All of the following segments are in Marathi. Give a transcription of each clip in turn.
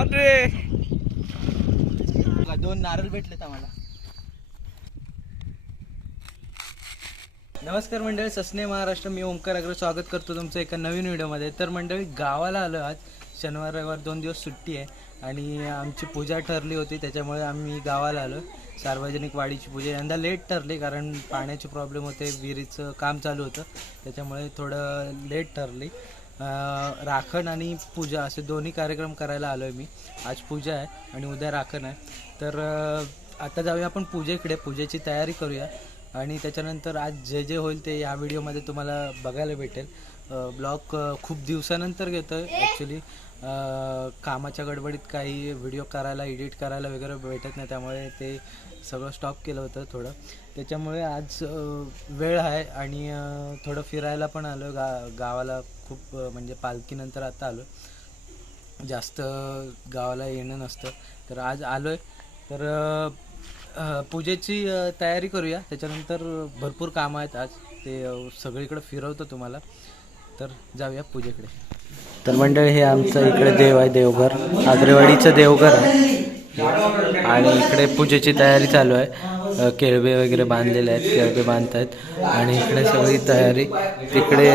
अरे दोन नारळ भेटलेत आम्हाला. नमस्कार मंडळी ससने महाराष्ट्र मी ओमकार अग्र स्वागत करतो तुमचं एका नवीन व्हिडिओमध्ये. तर मंडळी गावाला आलो आज. शनिवार रविवार दोन दिवस सुट्टी आहे आणि आमची पूजा ठरली होती त्याच्यामुळे आम्ही गावाला आलो. सार्वजनिक वाडीची पूजा यंदा लेट ठरली कारण पाण्याचे प्रॉब्लेम होते विहिरीचं काम चालू होतं त्याच्यामुळे थोडं लेट ठरली. राखण आणि पूजा असे दोन्ही कार्यक्रम करायला आलो आहे मी. आज पूजा आहे आणि उद्या राखण आहे. तर आता जाऊया आपण पूजेकडे. पूजेची तयारी करूया. आणि त्याच्यानंतर आज जे जे होईल ते या व्हिडिओमध्ये तुम्हाला बघायला भेटेल. ब्लॉग खूप दिवसानंतर घेतो आहे ॲक्च्युली कामाच्या गडबडीत काही व्हिडिओ करायला एडिट करायला वगैरे भेटत नाही. त्यामुळे ते सगळं स्टॉप केलं होतं थोडं. त्याच्यामुळे आज वेळ आहे आणि थोडं फिरायला पण आलो गा गावाला खूप म्हणजे पालखीनंतर आता आलो जास्त गावाला येणं नसतं. तर आज आलो आहे तर पूजेची तयारी करूया. त्याच्यानंतर भरपूर कामं आहेत आज. ते सगळीकडे फिरवतं तुम्हाला. तर जाऊया पूजेकडे. तर मंडळ हे आमचं इकडे देव आहे देवघर. आग्रेवाडीचं देवघर आहे. आणि इकडे पूजेची तयारी चालू आहे. केळबे वगैरे बांधलेले आहेत केळबे बांधत आहेत आणि इकडे सगळी तयारी तिकडे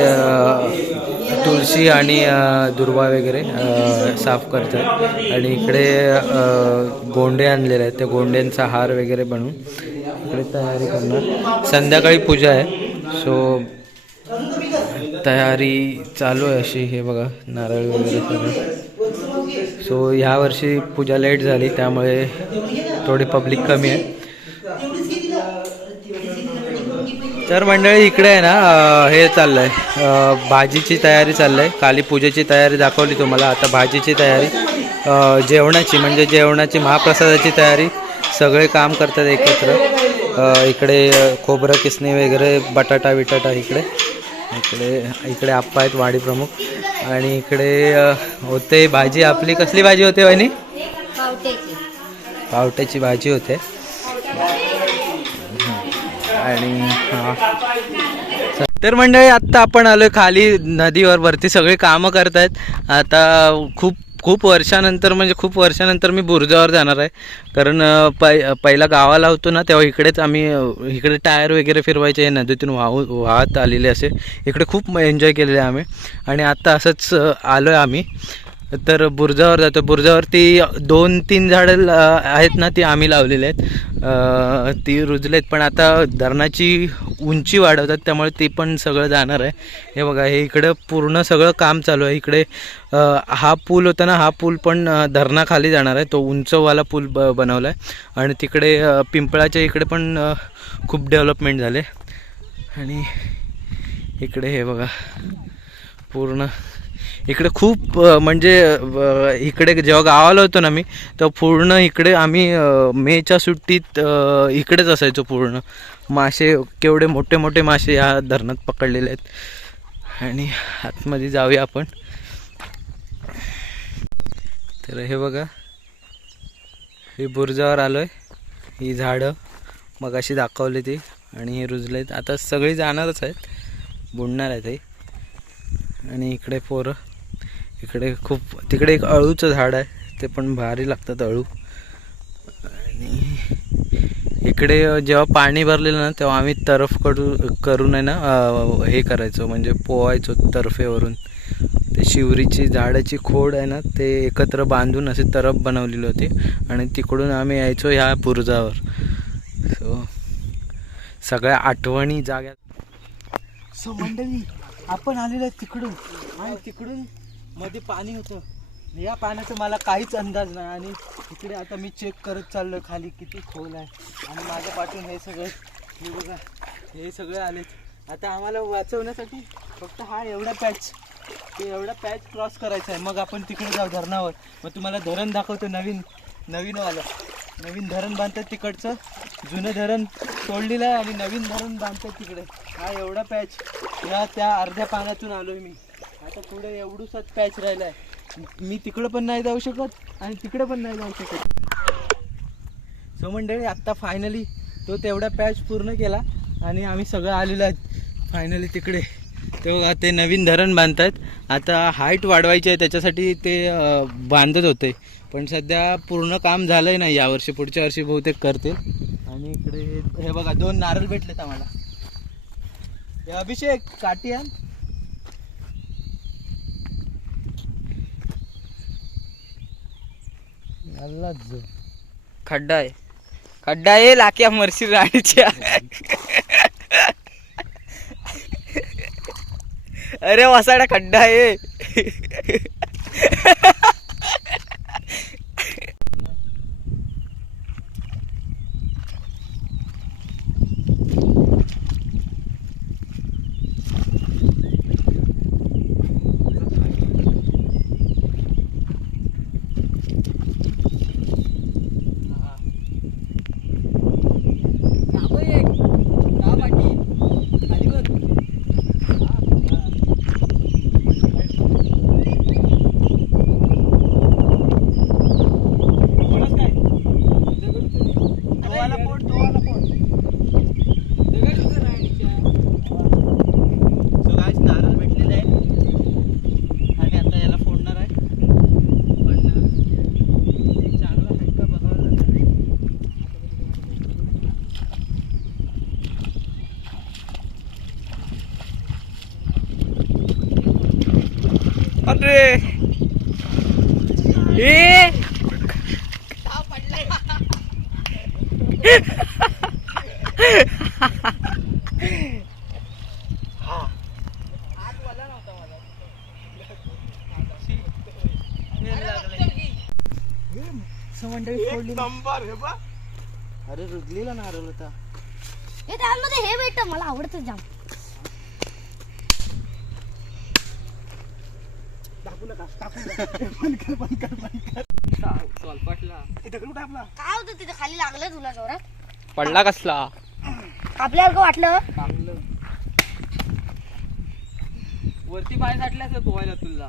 तुळशी आणि दुर्वा वगैरे साफ करतात. आणि इकडे गोंडे आणलेले आहेत. त्या गोंड्यांचा हार वगैरे बनवून इकडे तयारी करणार. संध्याकाळी पूजा आहे. सो तयारी चालू आहे अशी. हे बघा नारळ वगैरे सगळं. सो ह्या वर्षी पूजा लेट झाली त्यामुळे थोडी पब्लिक कमी आहे. तर मंडळी इकडे आहे ना हे चाललं आहे भाजीची तयारी चाललं आहे काली पूजेची तयारी दाखवली तुम्हाला. आता भाजीची तयारी जेवणाची म्हणजे जेवणाची महाप्रसादाची तयारी. सगळे काम करतात एकत्र. इकडे खोबरं किसणी वगैरे बटाटा बिटाटा इकडे. इकडे इकडे आप्पा आहेत वाडी प्रमुख. आणि इकडे होते भाजी. आपली कसली भाजी होते वहिनी? पावट्याची भाजी होते. आणि तर मंडळी आत्ता आपण आलोय खाली नदीवर. वरती सगळी कामं करतायत. आता खूप खूप वर्षानंतर म्हणजे खूप वर्षानंतर मी बुरुजावर जाणार आहे. कारण पै पहिला गावाला होतो ना तेव्हा इकडेच आम्ही इकडे टायर वगैरे फिरवायचे हे नदीतून वाहू वाहत आलेले असे. इकडे खूप एन्जॉय केलेले आम्ही. आणि आत्ता असंच आलो आहे आम्ही. तर बुरजावर जातो. बुरजावरती दोन तीन झाडं आहेत ना ती आम्ही लावलेली आहेत. ती ती रुजलेत. पण आता धरणाची उंची वाढवतात त्यामुळे ते पण सगळं जाणार आहे. हे बघा हे इकडं पूर्ण सगळं काम चालू आहे. इकडे हा पूल होता ना हा पूल पण धरणाखाली जाणार आहे. तो उंचवाला पूल ब बनवला आहे आणि तिकडे पिंपळाच्या इकडे पण खूप डेव्हलपमेंट झाले. आणि इकडे हे बघा पूर्ण इकडे खूप म्हणजे इकडे जेव्हा गावाला होतो ना मी तेव्हा पूर्ण इकडे आम्ही मेच्या सुट्टीत इकडेच असायचो पूर्ण. मासे केवढे मोठे मोठे मासे या धरणात पकडलेले आहेत. आणि आतमध्ये जाऊया आपण. तर हे बघा हे बुरजावर आलो आहे ही झाडं मग अशी दाखवली ती आणि हे रुजलेत. आता सगळी जाणारच आहेत. बुडणार आहेत हे. आणि इकडे पोरं. इकडे खूप तिकडे एक अळूचं झाड आहे ते पण भारी लागतात अळू. आणि इकडे जेव्हा पाणी भरलेलं ना तेव्हा आम्ही तरफ कडू करून आहे ना हे करायचो म्हणजे पोवायचो तर्फेवरून. ते शिवरीची झाडाची खोड आहे ना ते एकत्र बांधून असे तरफ बनवलेली होती. आणि तिकडून आम्ही यायचो ह्या बुरुजावर. सो सगळ्या आठवणी जाग्यात. सो मंडळी आपण आलेलो आहे तिकडून. आणि तिकडून मध्ये पाणी होतं. या पाण्याचा मला काहीच अंदाज नाही. आणि इकडे आता मी चेक करत चाललो खाली किती खोल आहे. आणि माझ्या पाठून हे सगळं हे बघा हे सगळे आलेच आता आम्हाला वाचवण्यासाठी फक्त हा एवढा पॅच ते एवढा पॅच क्रॉस करायचा आहे. मग आपण तिकडे जाऊ धरणावर. मग तुम्हाला धरण दाखवतो नवीन नवीन वालं. नवीन धरण बांधतात तिकडचं. जुनं धरण तोडलेलं आहे आणि नवीन धरण बांधतात तिकडे. हा एवढा पॅच या त्या अर्ध्या पाण्यातून आलोय मी. आता पुढे एवढूसाच पॅच राहिलाय. मी तिकडं पण नाही जाऊ शकत आणि तिकडं पण नाही जाऊ शकत. सो मंडळी आत्ता फायनली तो तेवढा पॅच पूर्ण केला आणि आम्ही सगळं आलेलो आहेत फायनली तिकडे. तेव्हा ते नवीन धरण बांधतात आता हाईट वाढवायची आहे त्याच्यासाठी ते बांधत होते. पण सध्या पूर्ण काम झालंय नाही यावर्षी पुढच्या वर्षी बहुतेक करतील. आणि इकडे हे बघा दोन नारळ भेटलेत आम्हाला. हे अभिषेक काठी आण. खड्डा आहे खड्डा आहे लाक्या मरशी राणीच्या अरे वसाडा खड्डा आहे So guys, नारळ भेटलेले आहे आणि आता याला फोडणार आहे पण अं, एक चांगला आहे का बघावं लागेल अरे ए. अरे रुजलेला नारळ होता हे त्यामध्ये हे भेटतं मला आवडतं जाम. काय होतं तिथे? खाली लागलं तुला जोरात? पडला कसला? आपल्याला वाटलं? वरती पाय साठल्यास पोहायला तुला.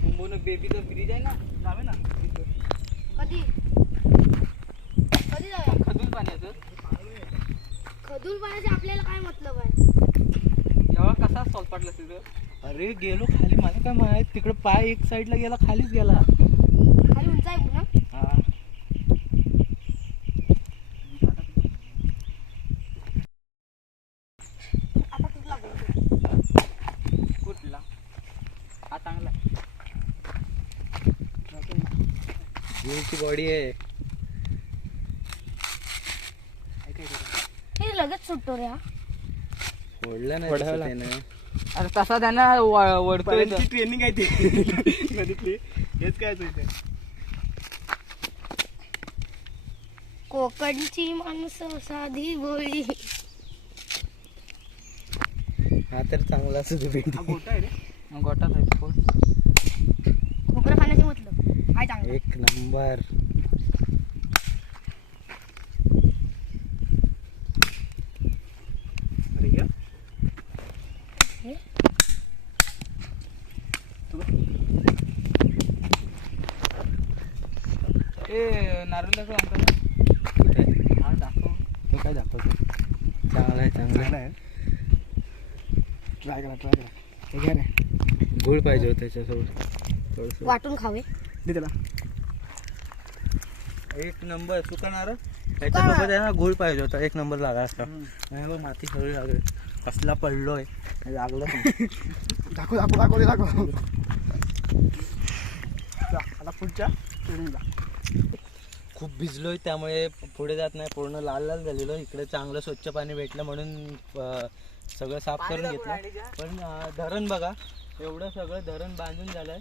कुंभोन बेबीचं ब्रिज आहे ना? जावे ना? कधी? कधी जाऊया? खदून पाण्याचं. खदूर पाण्याचे आपल्याला काय मतलब आहे? एवढा कसा सॉल्ट पडला तिथं? अरे गेलो खाली. मला काय माहीत? तिकडे पाय एक साईडला गेला खालीच गेला. खाली उंच आहे हा. आता कुठला? हा चांगला. जीवची बॉडी आहे. हे लगेच सुटतो रे हा. फोडला नाही. अरे तसा त्यांना व- वरतोय तो. ट्रेनिंग आहे ती. नदीतली हेच काय होतं? कोकणची माणसं साधी भोळी हा तर चांगला असू दे भेंडी. हा गोटा आहे रे. तो. खोबरं खाण्याचे मतलब काय चांगलं? एक नंबर अरे या हे? ए आणतो हा दाखव. तो काय दाखवतो चांगला आहे चांगला चांगला आहे. आहे ट्राय करा ट्राय करा. हे घ्या रे. गुळ पाहिजे होतं त्याच्यासोबत. थोडस. वाटून खावे. दे त्याला. एक नंबर सुका नारळ. त्याच्यासोबत आहे ना गुळ पाहिजे होता एक नंबर लागला असता. नाही बघ, माती सगळी लागली. कसला पडलोय. लागलं. दाखव दाखव दाखव दाखव. आता पुढच्या खूप भिजलोय त्यामुळे पुढे जात नाही. पूर्ण लाल लाल झालेलो. इकडे चांगलं स्वच्छ पाणी भेटलं म्हणून सगळं साफ करून घेतलं. पण धरण बघा. एवढं सगळं धरण बांधून झालंय.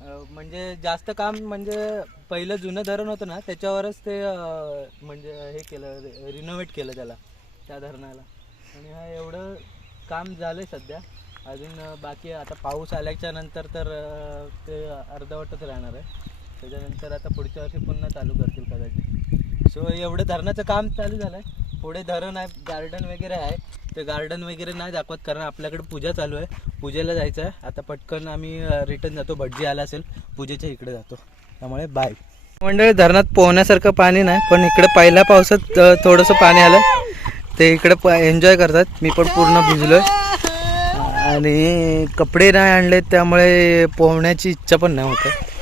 म्हणजे जास्त काम म्हणजे पहिलं जुनं धरण होतं ना त्याच्यावरच ते अं, म्हणजे हे केलं रिनोव्हेट केलं त्याला त्या धरणाला. आणि हा एवढं काम झालंय सध्या. अजून अं, बाकी आता पाऊस आल्याच्यानंतर तर अं, ते अर्धवटच राहणार आहे. त्याच्यानंतर आता पुढच्या वर्षी पुन्हा चालू करतील कदाचित. सो एवढं धरणाचं काम चालू झालं आहे पुढे धरण आहे गार्डन वगैरे आहे. ते गार्डन वगैरे नाही दाखवत कारण आपल्याकडे पूजा चालू आहे. पूजेला जायचं आहे. आता पटकन आम्ही रिटर्न जातो. भटजी आला असेल पूजेच्या इकडे जातो. त्यामुळे बाय मंडळी धरणात पोहण्यासारखं पाणी नाही पण इकडे पहिल्या पावसात थोडंसं पाणी आलं. ते इकडे एन्जॉय करतात. मी पण पूर्ण भिजलोय. आणि कपडे नाही आणले त्यामुळे पोहण्याची इच्छा पण नाही होत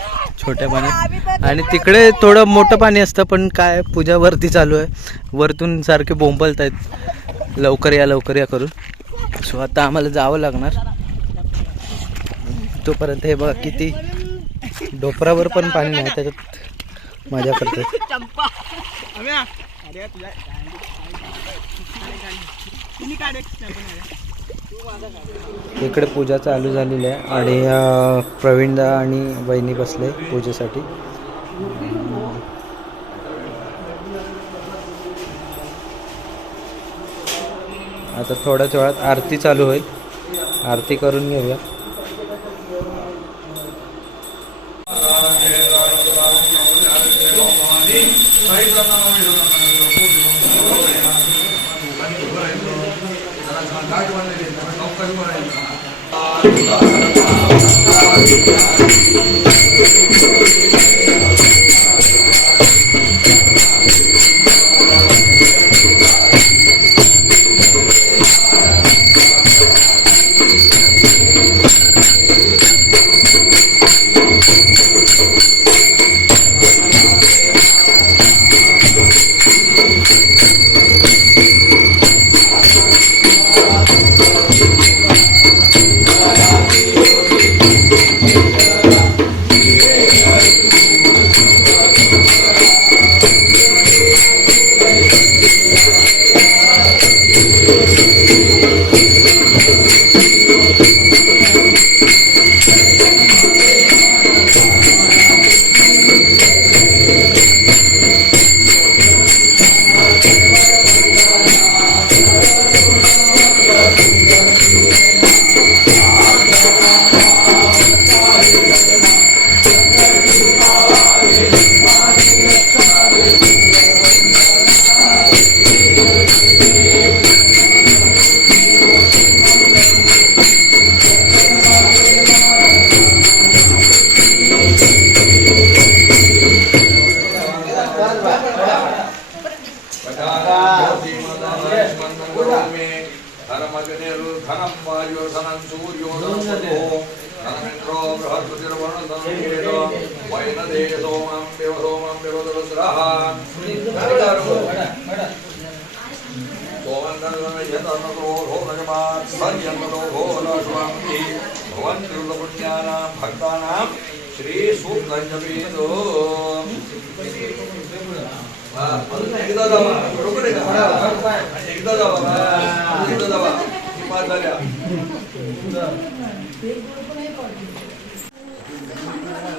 छोट्या पाण्यात. आणि तिकडे थोडं मोठं पाणी असतं पण काय पूजा वरती चालू आहे. वरतून सारखे बोंबलत आहेत. लवकर या लवकर या करून. सो आता आम्हाला जावं लागणार. तोपर्यंत हे बघा किती डोपरावर पण पाणी नाही त्याच्यात मजा करतात. इकडे पूजा चालू झालेली आहे आणि प्रवीणदा आणि वहिनी बसले पूजेसाठी आता थोड्याच वेळात आरती चालू होईल आरती करून घेऊया Thank you.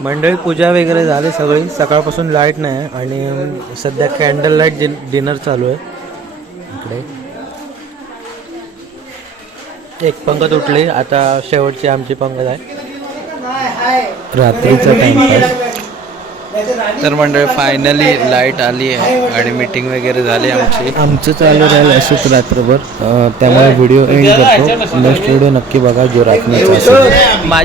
मंडळी पूजा वगैरे झाली सगळी. सकाळपासून लाइट नाही आहे आणि सध्या कॅन्डल लाइट डिनर चालू आहे. इकडे. एक पंगत उठली. आता शेवटची आमची पंगत आहे. रात्रीचा टाइमपास तर मंडळी फायनली लाइट आली आहे आणि मीटिंग वगैरे झाली आमची. आमचं चालू राहील असंच रात्रभर. त्यामुळे व्हिडिओ एंड करतो. नेक्स्ट व्हिडिओ नक्की बघा जो रात्रीचा असेल माझी